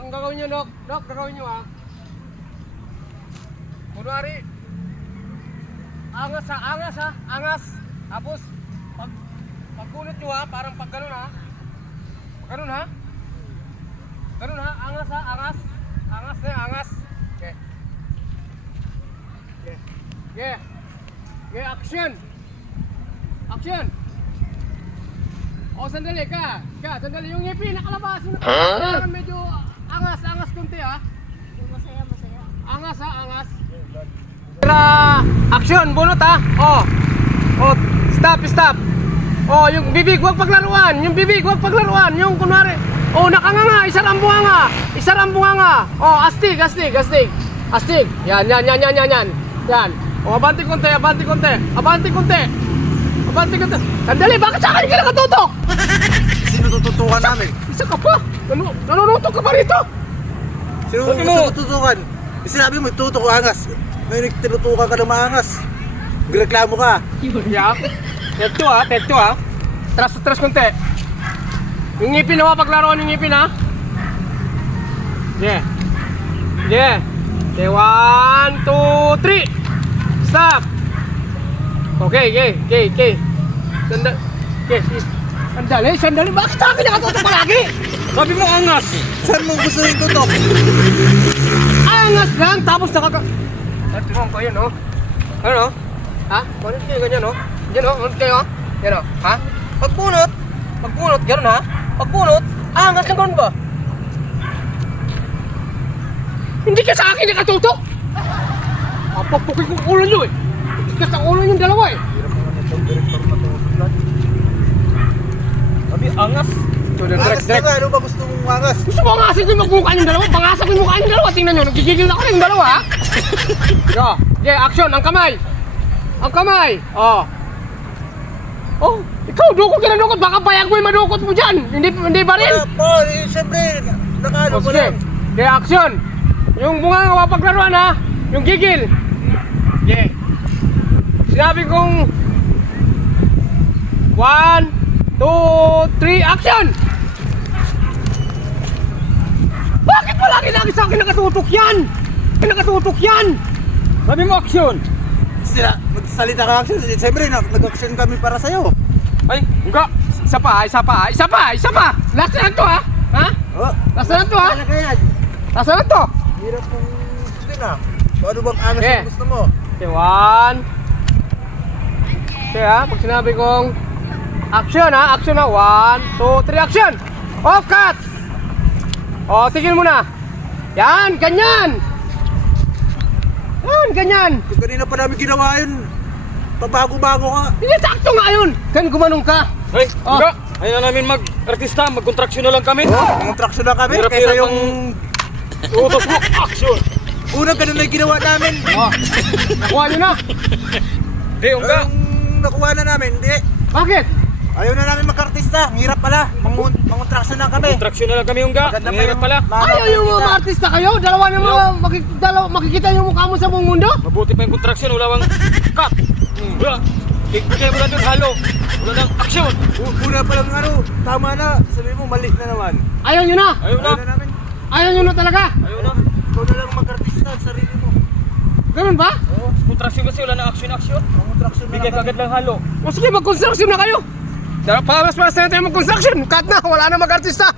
ang gagawin nyo, Dok. Dok, gagawin nyo ha. Kunwari, angas ha, angas ha, angas. Tapos, pagkunot nyo ha, parang pag ganun ha. Ganun ha. Ganun ha, angas ha, angas. Angas na, angas. Okay. Okay. Okay. Okay, action. Action. O, sandali ka. Sandali. Yung ngipin, nakalabas. Parang medyo angas, angas kunti ha. Masaya, masaya. Angas ha, angas. Action, bunot ha. Oh, stop. Oh, yung bibig, huwag paglaruan. Yung bibig, huwag paglaruan. Yung kunwari, oh, nakanganga, isa lang bunganga. Oh, astig. Yan. Yan. Oh, abanti konti. Sandali, bakit sa akin ka nakatutok? Sino tututukan namin? Isa ka pa. Nanunutok ka pa rito? Sino tututukan? Sinabi mo, tutok o angas. Ngayon tinutukan ka ng maangas. Reklamo ka. Yeah. Teto ha. Tras konti. Yung ngipin na paglaruan yung ngipin ha. Yeah. Okay, 1, 2, 3. Stop. Okay. Sandali. Bakit sa akin nakatutok palagi? Sabi mo angas. Saan mo gusto yung tutok? Angas lang, tapos tingnan ko yun, oh. Ano? Ha? Bakit kayo ganyan, oh? Yan, oh. Bakit kayo? Yan, oh. Ha? Pagpunot, gano'n, ha? Pagpunot, angas na gano'n ba? Hindi ka sa akin nakatutok! Papukin ko ulo nyo, eh. Hindi ka sa ulo nyo dalawa, eh. Sabi angas. Angas na nga, ano ba gusto mong angas? Gusto mo angasin ko yung magmukha yung dalawa? Pangasan ko yung mukha yung dalawa. Tingnan nyo, nagigigil na ako yung dalawa, ha? Okay, action, ang kamay. Oh, ikaw, dukot ka na dukot. Baka bayag mo yung madukot mo dyan. Hindi ba rin? Siyempre, nakaano ko Sige, lang. okay, action. Yung bunga nga wapaglaruan, ha? Yung gigil. Okay. Sinabi kong 1, 2, 3, action! Bakit lagi sa akin nakatutok yan? Sabi mo action! Magsalita ka action. Siyempre, nag-action kami para sa'yo. Ay, enggak. Isa pa. Last na to, ha? Ha? Oh, Last na to, ha? ano kaya yan? Last na to. Hirap mong sundin ah. So, ano bang angas Okay. yung gusto mo? Okay, 1. Okay, ha? Pag sinabi kong action, ha? Action na. 1, 2, 3, action! Off, cut! O, tigil mo na. Yan, ganyan! Kung kanina pa namin ginawa yun, pabago-bago ka. Hindi, sakto nga yun! Kan gumanong ka. Ay, Oh. enggak. Ayaw na namin mag-artista, mag-contraction na lang kami. Contraction na kami, Hirap-hirap kaysa yung Utos mo, action! unang ganun na yung ginawa namin. Oh, nakuha nyo na. Di, enggak. Ang nakuha na namin, hindi. Bakit? Ayaw na namin mag-artista. Ang hirap pala. Mangontraction na kami. Contraction na lang kami, enggak. Maganda Ang pa hirap yung pala. Ayaw yung mga artista kayo? Dalawa na mga makikita yung mukha mo sa buong mundo? Mabuti pa yung contraction, wala bang cut. Wala. Bigay mo lang yung halo. Wala nang action. Una pa lang tama na. Sabi mo, mali na naman. Ayaw nyo na? Ayaw na. Ayaw na namin. Ayaw nyo na talaga? Ayaw na. Ikaw na lang mag-artista sa sarili mo. Ganun ba? Contraction kasi wala nang action. Mangontraction na Bigay lang kagad lang halo. O sige, mag-construction na kayo. Para mas tayo mag-construction. Cut na, wala na mag-artista.